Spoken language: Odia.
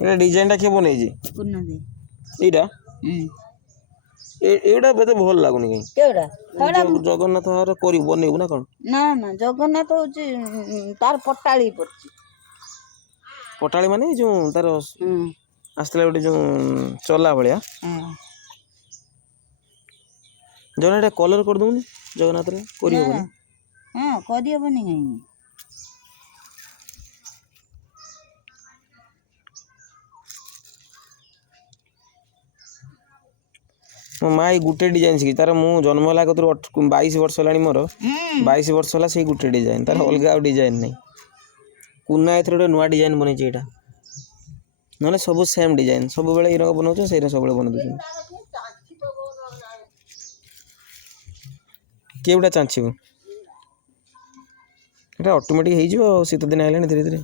এটা ডিজাইনটা কে বনেইছে पूर्ण दे এইটা এইটা বেতে ভাল লাগুনি কাই केवड़ा জগন্নাথ আর করি বনেইবু না কোন ना ना जगन्नाथ होची तार पटाळी पड़ची ପଟାଳି ମାନେ ଯୋଉ ତାର हम्म ଆସିଥିଲା ଗୋଟେ ଯୋଉ ଚଲା ଭଳିଆ ଜଣେ ଏଟା କଲର କରିଦଉନି ଜଗନ୍ନାଥରେ କରିହବନି हाँ करिए बनी कहीं ମୋ ମା ଏଇ ଗୋଟେ ଡିଜାଇନ ଶିଖି ତାର ମୁଁ ଜନ୍ମ ହେଲା କତରୁ 22 ବର୍ଷ ହେଲାଣି ମୋର 22 ବର୍ଷ ହେଲା ସେଇ ଗୋଟେ ଡିଜାଇନ ତାର ଅଲଗା ଆଉ ଡିଜାଇନ ନାହିଁ କୁନା ଏଥର ଗୋଟେ ନୂଆ ଡିଜାଇନ ବନେଇଛି ଏଇଟା ନହେଲେ ସବୁ ସେମ୍ ଡିଜାଇନ ସବୁବେଳେ ଏଇ ରଙ୍ଗ ବନଉଛ ସେଇଟା ସବୁବେଳେ ବନେଇ ଦଉଛନ୍ତି କିଏ ଗୋଟେ ଚାଞ୍ଚିବୁ ଏଟା ଅଟୋମେଟିକ ହେଇଯିବ ଆଉ ଶୀତ ଦିନ ଆଇଲାଣି ଧୀରେ ଧୀରେ